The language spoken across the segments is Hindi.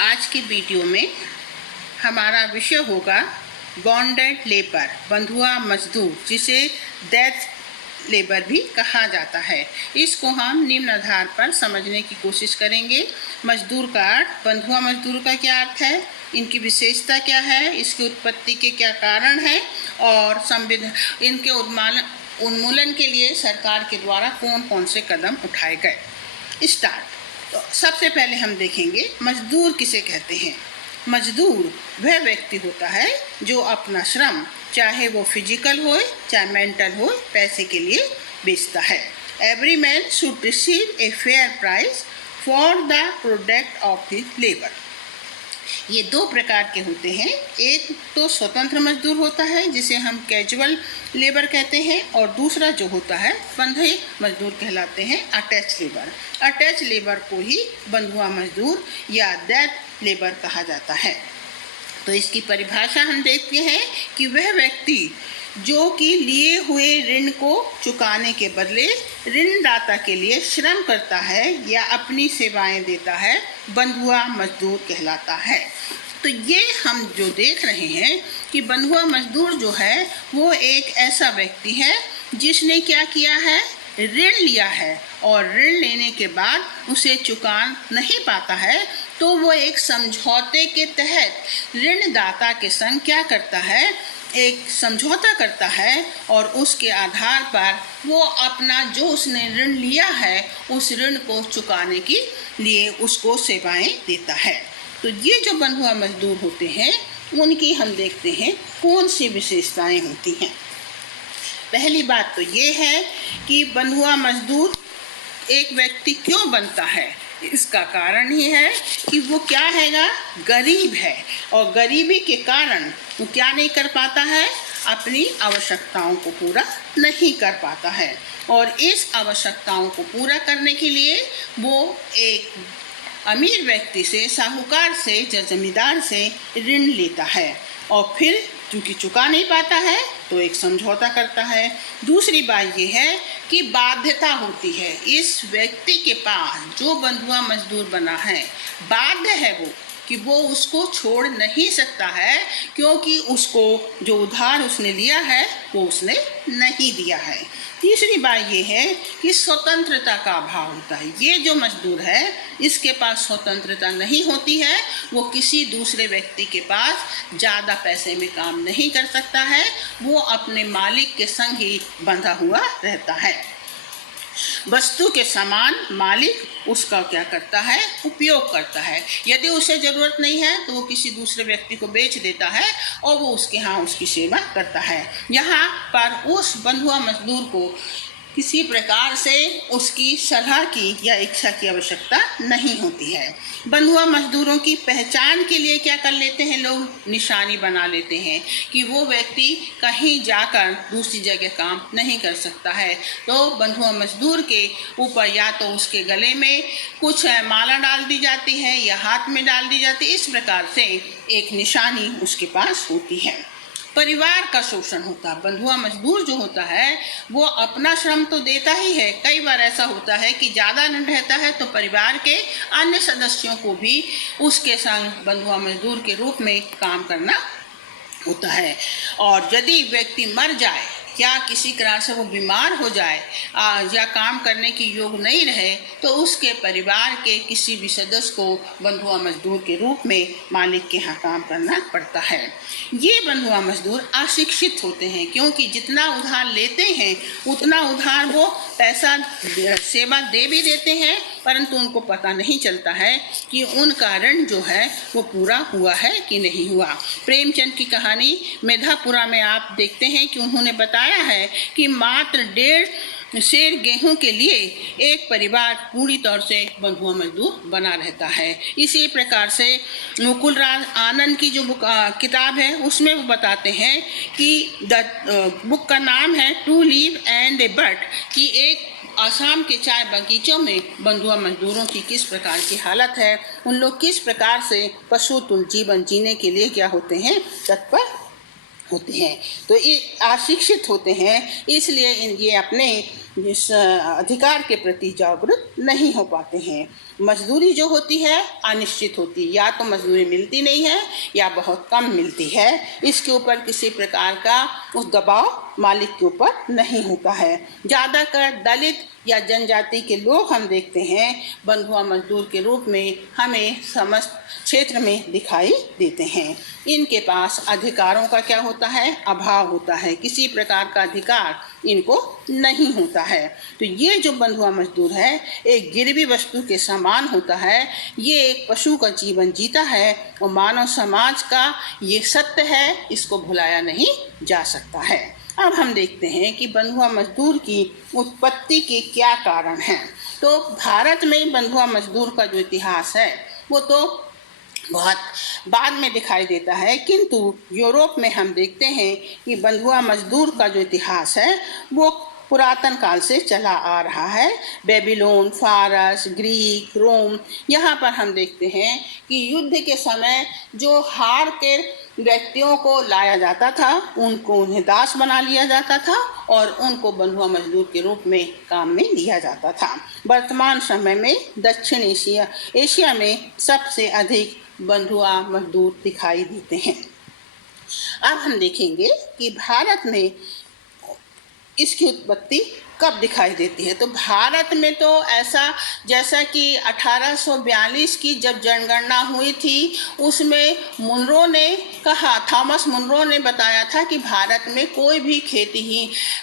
आज की वीडियो में हमारा विषय होगा बॉन्डेड लेबर, बंधुआ मजदूर, जिसे डेथ लेबर भी कहा जाता है। इसको हम निम्न आधार पर समझने की कोशिश करेंगे। मजदूर का अर्थ, बंधुआ मजदूर का क्या अर्थ है, इनकी विशेषता क्या है, इसकी उत्पत्ति के क्या कारण हैं और इनके उन्मूलन के लिए सरकार के द्वारा कौन कौन से कदम उठाए गए। स्टार्ट। तो सबसे पहले हम देखेंगे मजदूर किसे कहते हैं। मजदूर वह व्यक्ति होता है जो अपना श्रम, चाहे वो फिजिकल हो चाहे मेंटल हो, पैसे के लिए बेचता है। Every man should receive a fair price for the product of his labour. ये दो प्रकार के होते हैं। एक तो स्वतंत्र मजदूर होता है जिसे हम कैजुअल लेबर कहते हैं, और दूसरा जो होता है बंधे मजदूर कहलाते हैं, अटैच लेबर। अटैच लेबर को ही बंधुआ मजदूर या डेथ लेबर कहा जाता है। तो इसकी परिभाषा हम देखते हैं कि वह व्यक्ति जो कि लिए हुए ऋण को चुकाने के बदले ऋणदाता के लिए श्रम करता है या अपनी सेवाएं देता है, बंधुआ मजदूर कहलाता है। तो ये हम जो देख रहे हैं कि बंधुआ मजदूर जो है वो एक ऐसा व्यक्ति है जिसने क्या किया है, ऋण लिया है, और ऋण लेने के बाद उसे चुका नहीं पाता है, तो वो एक समझौते के तहत ऋणदाता के संग क्या करता है, एक समझौता करता है, और उसके आधार पर वो अपना जो उसने ऋण लिया है उस ऋण को चुकाने के लिए उसको सेवाएं देता है। तो ये जो बंधुआ मजदूर होते हैं उनकी हम देखते हैं कौन सी विशेषताएं होती हैं। पहली बात तो ये है कि बंधुआ मजदूर एक व्यक्ति क्यों बनता है। इसका कारण ही है कि वो क्या हैगा, गरीब है, और गरीबी के कारण वो क्या नहीं कर पाता है, अपनी आवश्यकताओं को पूरा नहीं कर पाता है, और इस आवश्यकताओं को पूरा करने के लिए वो एक अमीर व्यक्ति से, साहूकार से या जमींदार से ऋण लेता है, और फिर चूँकि चुका नहीं पाता है तो एक समझौता करता है। दूसरी बात ये है कि बाध्यता होती है। इस व्यक्ति के पास जो बंधुआ मजदूर बना है, बाध्य है वो कि वो उसको छोड़ नहीं सकता है, क्योंकि उसको जो उधार उसने लिया है वो उसने नहीं दिया है। तीसरी बात ये है कि स्वतंत्रता का अभाव होता है। ये जो मजदूर है इसके पास स्वतंत्रता नहीं होती है, वो किसी दूसरे व्यक्ति के पास ज़्यादा पैसे में काम नहीं कर सकता है, वो अपने मालिक के संग ही बंधा हुआ रहता है। वस्तु के समान मालिक उसका क्या करता है, उपयोग करता है। यदि उसे ज़रूरत नहीं है तो वो किसी दूसरे व्यक्ति को बेच देता है और वो उसके यहाँ उसकी सेवा करता है। यहाँ पर उस बंधुआ मजदूर को किसी प्रकार से उसकी सलाह की या इच्छा की आवश्यकता नहीं होती है। बंधुआ मजदूरों की पहचान के लिए क्या कर लेते हैं लोग, निशानी बना लेते हैं कि वो व्यक्ति कहीं जाकर दूसरी जगह काम नहीं कर सकता है, तो बंधुआ मजदूर के ऊपर या तो उसके गले में कुछ माला डाल दी जाती है या हाथ में डाल दी जाती है। इस प्रकार से एक निशानी उसके पास होती है। परिवार का शोषण होता है। बंधुआ मजदूर जो होता है वो अपना श्रम तो देता ही है, कई बार ऐसा होता है कि ज़्यादा ऋण रहता है तो परिवार के अन्य सदस्यों को भी उसके संग बंधुआ मजदूर के रूप में काम करना होता है। और यदि व्यक्ति मर जाए या किसी कारण से वो बीमार हो जाए या काम करने की योग नहीं रहे, तो उसके परिवार के किसी भी सदस्य को बंधुआ मजदूर के रूप में मालिक के यहाँ काम करना पड़ता है। ये बंधुआ मजदूर अशिक्षित होते हैं, क्योंकि जितना उधार लेते हैं उतना उधार वो पैसा सेवा दे भी देते हैं, परंतु उनको पता नहीं चलता है कि उनका ऋण जो है वो पूरा हुआ है कि नहीं हुआ। प्रेमचंद की कहानी मेधापुरा में आप देखते हैं कि उन्होंने बताया है कि मात्र 1.5 सेर गेहूं के लिए एक परिवार पूरी तौर से बंधुआ मजदूर बना रहता है। इसी प्रकार से मुकुल राज आनंद की जो किताब है उसमें वो बताते हैं कि बुक का नाम है to live and a bird, कि एक आसाम के चाय बगीचों में बंधुआ मजदूरों की किस प्रकार की हालत है, उन लोग किस प्रकार से पशु तुल्य जीवन जीने के लिए क्या होते हैं, तत्पर होते हैं। तो ये अशिक्षित होते हैं, इसलिए ये अपने इस अधिकार के प्रति जागरूक नहीं हो पाते हैं। मजदूरी जो होती है अनिश्चित होती है, या तो मजदूरी मिलती नहीं है या बहुत कम मिलती है। इसके ऊपर किसी प्रकार का उस दबाव मालिक के ऊपर नहीं होता है। ज़्यादातर दलित या जनजाति के लोग हम देखते हैं बंधुआ मजदूर के रूप में हमें समस्त क्षेत्र में दिखाई देते हैं। इनके पास अधिकारों का क्या होता है, अभाव होता है, किसी प्रकार का अधिकार इनको नहीं होता है। तो ये जो बंधुआ मजदूर है एक गिरवी वस्तु के समान होता है, ये एक पशु का जीवन जीता है और मानव समाज का ये सत्य है, इसको भुलाया नहीं जा सकता है। अब हम देखते हैं कि बंधुआ मजदूर की उत्पत्ति के क्या कारण हैं। तो भारत में बंधुआ मजदूर का जो इतिहास है वो तो बहुत बाद में दिखाई देता है, किंतु यूरोप में हम देखते हैं कि बंधुआ मजदूर का जो इतिहास है वो पुरातन काल से चला आ रहा है। बेबीलोन, फारस, ग्रीक, रोम, यहाँ पर हम देखते हैं कि युद्ध के समय जो हार के व्यक्तियों को लाया जाता था उन्हें दास बना लिया जाता था और उनको बंधुआ मजदूर के रूप में काम में लिया जाता था। वर्तमान समय में दक्षिण एशिया में सबसे अधिक बंधुआ मजदूर दिखाई देते हैं। अब हम देखेंगे कि भारत में इसकी उत्पत्ति कब दिखाई देती है। तो भारत में तो ऐसा, जैसा कि 1842 की जब जनगणना हुई थी उसमें मुनरो ने कहा, थॉमस मुनरो ने बताया था कि भारत में कोई भी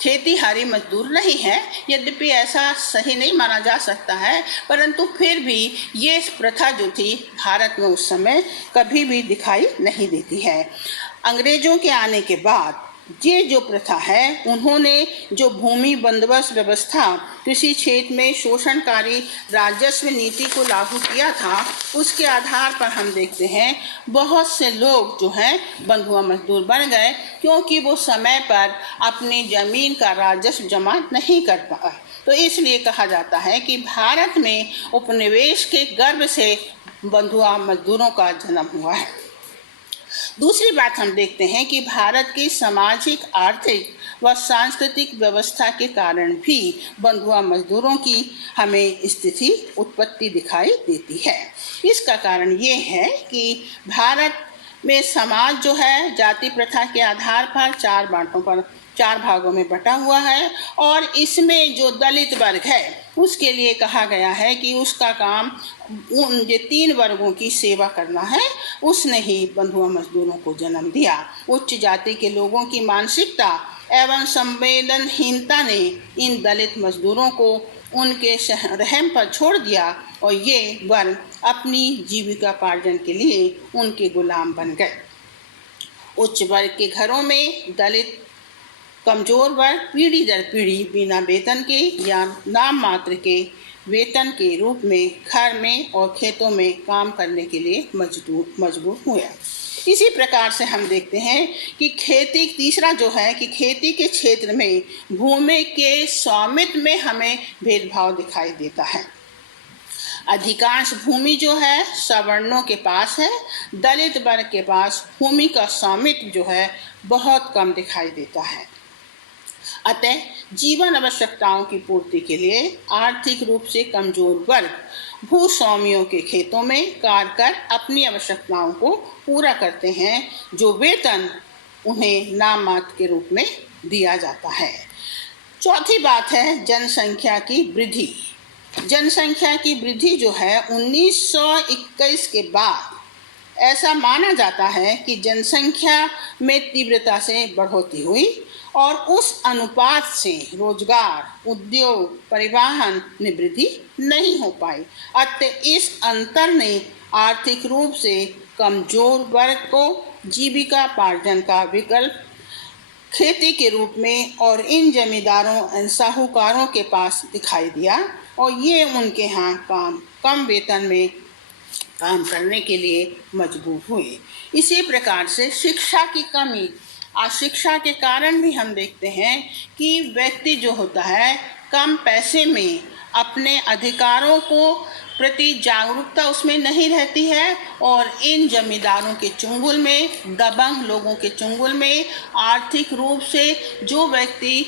खेतीहारी मजदूर नहीं है। यद्यपि ऐसा सही नहीं माना जा सकता है, परंतु फिर भी ये प्रथा जो थी भारत में उस समय कभी भी दिखाई नहीं देती है। अंग्रेजों के आने के बाद ये जो प्रथा है उन्होंने जो भूमि बंदोबस्त व्यवस्था, कृषि क्षेत्र में शोषणकारी राजस्व नीति को लागू किया था, उसके आधार पर हम देखते हैं बहुत से लोग जो हैं बंधुआ मजदूर बन गए, क्योंकि वो समय पर अपनी ज़मीन का राजस्व जमा नहीं कर पाए। तो इसलिए कहा जाता है कि भारत में उपनिवेश के गर्भ से बंधुआ मजदूरों का जन्म हुआ है। दूसरी बात हम देखते हैं कि भारत की सामाजिक, आर्थिक व सांस्कृतिक व्यवस्था के कारण भी बंधुआ मजदूरों की हमें स्थिति उत्पत्ति दिखाई देती है। इसका कारण ये है कि भारत में समाज जो है जाति प्रथा के आधार पर चार भागों में बटा हुआ है और इसमें जो दलित वर्ग है उसके लिए कहा गया है कि उसका काम उन 3 वर्गों की सेवा करना है। उसने ही बंधुआ मजदूरों को जन्म दिया। उच्च जाति के लोगों की मानसिकता एवं संवेदनहीनता ने इन दलित मजदूरों को उनके रहम पर छोड़ दिया और ये वर्ग अपनी जीविकापार्जन के लिए उनके गुलाम बन गए। उच्च वर्ग के घरों में दलित कमजोर वर्ग पीढ़ी दर पीढ़ी बिना वेतन के या नाम मात्र के वेतन के रूप में घर में और खेतों में काम करने के लिए मजबूर हुए। इसी प्रकार से हम देखते हैं कि तीसरा जो है कि खेती के क्षेत्र में भूमि के स्वामित्व में हमें भेदभाव दिखाई देता है। अधिकांश भूमि जो है सवर्णों के पास है, दलित वर्ग के पास भूमि का स्वामित्व जो है बहुत कम दिखाई देता है। अतः जीवन आवश्यकताओं की पूर्ति के लिए आर्थिक रूप से कमजोर वर्ग भूस्वामियों के खेतों में कार्य कर अपनी आवश्यकताओं को पूरा करते हैं, जो वेतन उन्हें नाम मात्र के रूप में दिया जाता है। चौथी बात है जनसंख्या की वृद्धि। जनसंख्या की वृद्धि जो है 1921 के बाद ऐसा माना जाता है कि जनसंख्या में तीव्रता से बढ़ोतरी हुई और उस अनुपात से रोजगार, उद्योग, परिवहन में वृद्धि नहीं हो पाई। अतः इस अंतर ने आर्थिक रूप से कमजोर वर्ग को जीविकापार्जन का विकल्प खेती के रूप में और इन जमींदारों साहूकारों के पास दिखाई दिया और ये उनके यहाँ कम वेतन में काम करने के लिए मजबूर हुए। इसी प्रकार से शिक्षा की कमी, अशिक्षा के कारण भी हम देखते हैं कि व्यक्ति जो होता है कम पैसे में अपने अधिकारों को प्रति जागरूकता उसमें नहीं रहती है और इन जमींदारों के चुंगल में, दबंग लोगों के चुंगल में आर्थिक रूप से जो व्यक्ति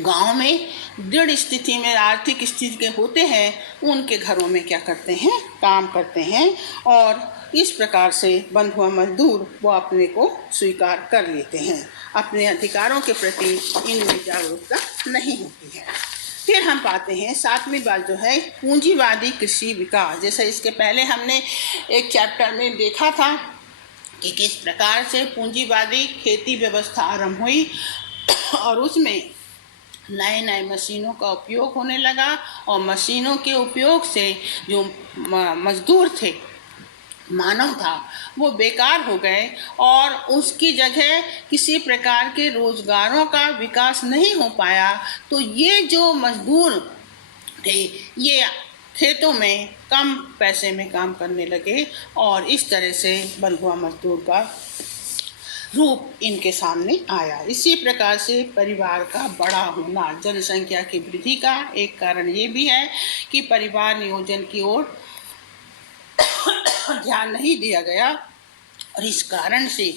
गांव में दृढ़ स्थिति में आर्थिक स्थिति के होते हैं उनके घरों में क्या करते हैं, काम करते हैं और इस प्रकार से बंधुआ मजदूर वो अपने को स्वीकार कर लेते हैं। अपने अधिकारों के प्रति इनमें जागरूकता नहीं होती है। फिर हम पाते हैं 7वीं बात जो है पूंजीवादी कृषि विकास। जैसे इसके पहले हमने एक चैप्टर में देखा था कि किस प्रकार से पूंजीवादी खेती व्यवस्था आरंभ हुई और उसमें नए नए मशीनों का उपयोग होने लगा और मशीनों के उपयोग से जो मजदूर थे, मानव था, वो बेकार हो गए और उसकी जगह किसी प्रकार के रोजगारों का विकास नहीं हो पाया। तो ये जो मजदूर थे ये खेतों में कम पैसे में काम करने लगे और इस तरह से बंधुआ मजदूर का रूप इनके सामने आया। इसी प्रकार से परिवार का बड़ा होना, जनसंख्या की वृद्धि का एक कारण ये भी है कि परिवार नियोजन की ओर ध्यान नहीं दिया गया और इस कारण से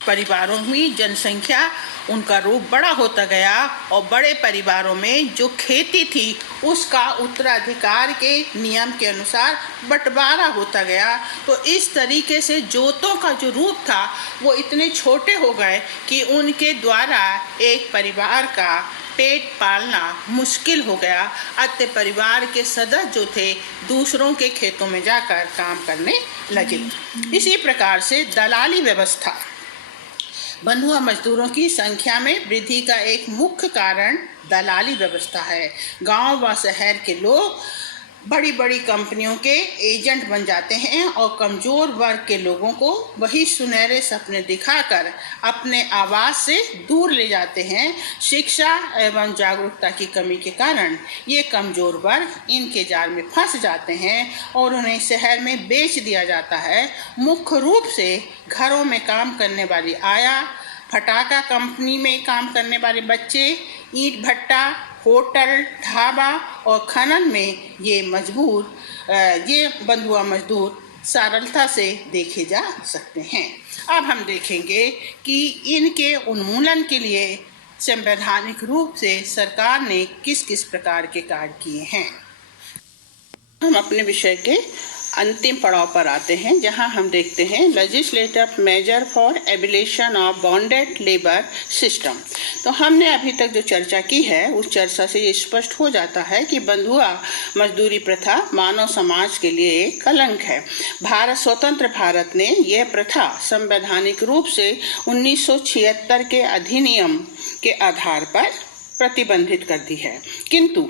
परिवारों में जनसंख्या उनका रूप बड़ा होता गया और बड़े परिवारों में जो खेती थी उसका उत्तराधिकार के नियम के अनुसार बंटवारा होता गया। तो इस तरीके से जोतों का जो रूप था वो इतने छोटे हो गए कि उनके द्वारा एक परिवार का पेट पालना मुश्किल हो गया। अतः परिवार के सदस्य जो थे दूसरों के खेतों में जाकर काम करने लगे। इसी प्रकार से दलाली व्यवस्था बंधुआ मजदूरों की संख्या में वृद्धि का एक मुख्य कारण दलाली व्यवस्था है। गांव व शहर के लोग बड़ी बड़ी कंपनियों के एजेंट बन जाते हैं और कमज़ोर वर्ग के लोगों को वही सुनहरे सपने दिखाकर अपने आवास से दूर ले जाते हैं। शिक्षा एवं जागरूकता की कमी के कारण ये कमज़ोर वर्ग इनके जाल में फंस जाते हैं और उन्हें शहर में बेच दिया जाता है। मुख्य रूप से घरों में काम करने वाली आया, फटाका कंपनी में काम करने वाले बच्चे, ईंट भट्टा, होटल, ढाबा और खनन में ये बंधुआ मजदूर सरलता से देखे जा सकते हैं। अब हम देखेंगे कि इनके उन्मूलन के लिए संवैधानिक रूप से सरकार ने किस किस प्रकार के कार्य किए हैं। हम अपने विषय के अंतिम पड़ाव पर आते हैं जहां हम देखते हैं legislative measure for abolition of bonded labour system. तो हमने अभी तक जो चर्चा की है उस चर्चा से ये स्पष्ट हो जाता है कि बंधुआ मजदूरी प्रथा मानव समाज के लिए एक कलंक है। स्वतंत्र भारत ने यह प्रथा संवैधानिक रूप से 1976 के अधिनियम के आधार पर प्रतिबंधित कर दी है, किंतु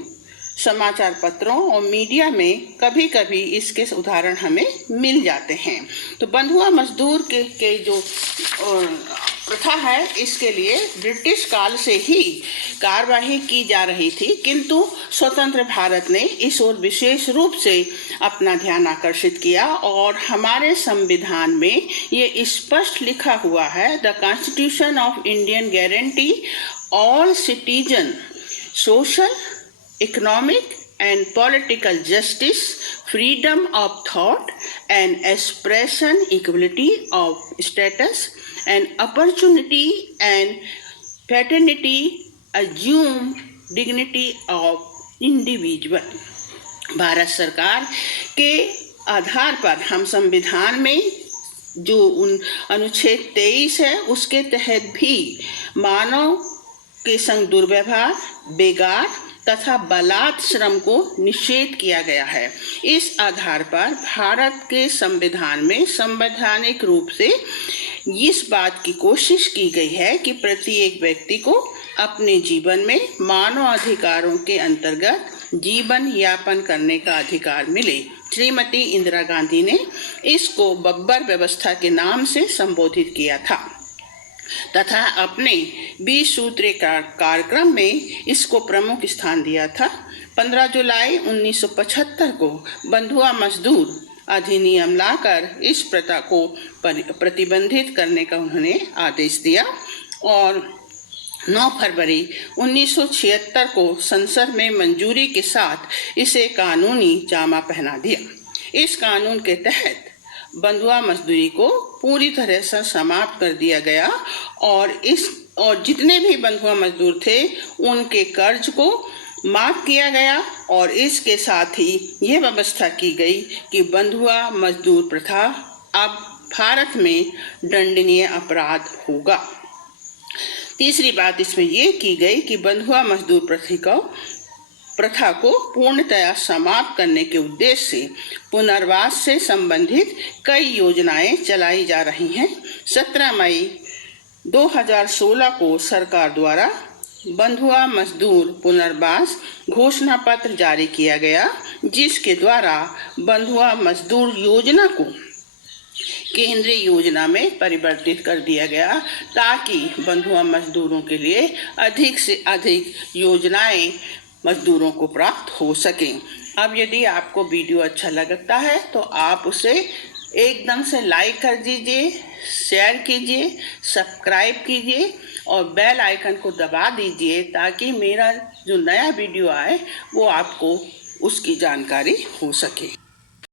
समाचार पत्रों और मीडिया में कभी कभी इसके उदाहरण हमें मिल जाते हैं। तो बंधुआ मजदूर के जो प्रथा है इसके लिए ब्रिटिश काल से ही कार्यवाही की जा रही थी, किंतु स्वतंत्र भारत ने इस ओर विशेष रूप से अपना ध्यान आकर्षित किया और हमारे संविधान में ये स्पष्ट लिखा हुआ है, the constitution of Indian guarantee all citizen social, economic and political justice, freedom of thought and expression, equality of status and opportunity and fraternity, assume dignity of individual। Bharat सरकार के आधार पर हम संविधान में जो अनुच्छेद 23 है उसके तहत भी मानव के संग दुर्व्यवहार, बेगार तथा बलात् श्रम को निषेध किया गया है। इस आधार पर भारत के संविधान में संवैधानिक रूप से इस बात की कोशिश की गई है कि प्रत्येक व्यक्ति को अपने जीवन में मानव अधिकारों के अंतर्गत जीवन यापन करने का अधिकार मिले। श्रीमती इंदिरा गांधी ने इसको बब्बर व्यवस्था के नाम से संबोधित किया था तथा अपने 20 सूत्रीय कार्यक्रम में इसको प्रमुख स्थान दिया था। 15 जुलाई 1975 को बंधुआ मजदूर अधिनियम लाकर इस प्रथा को प्रतिबंधित करने का उन्होंने आदेश दिया और 9 फरवरी 1976 को संसद में मंजूरी के साथ इसे कानूनी जामा पहना दिया। इस कानून के तहत बंधुआ मजदूरी को पूरी तरह से समाप्त कर दिया गया और जितने भी बंधुआ मजदूर थे उनके कर्ज को माफ किया गया और इसके साथ ही यह व्यवस्था की गई कि बंधुआ मजदूर प्रथा अब भारत में दंडनीय अपराध होगा। तीसरी बात इसमें यह की गई कि बंधुआ मजदूर प्रथा को पूर्णतया समाप्त करने के उद्देश्य से पुनर्वास से संबंधित कई योजनाएं चलाई जा रही हैं। 17 मई 2016 को सरकार द्वारा बंधुआ मजदूर पुनर्वास घोषणा पत्र जारी किया गया, जिसके द्वारा बंधुआ मजदूर योजना को केंद्रीय योजना में परिवर्तित कर दिया गया ताकि बंधुआ मजदूरों के लिए अधिक से अधिक योजनाएं मजदूरों को प्राप्त हो सकें। अब यदि आपको वीडियो अच्छा लगता है तो आप उसे एकदम से लाइक कर दीजिए, शेयर कीजिए, सब्सक्राइब कीजिए और बेल आइकन को दबा दीजिए ताकि मेरा जो नया वीडियो आए वो आपको उसकी जानकारी हो सके।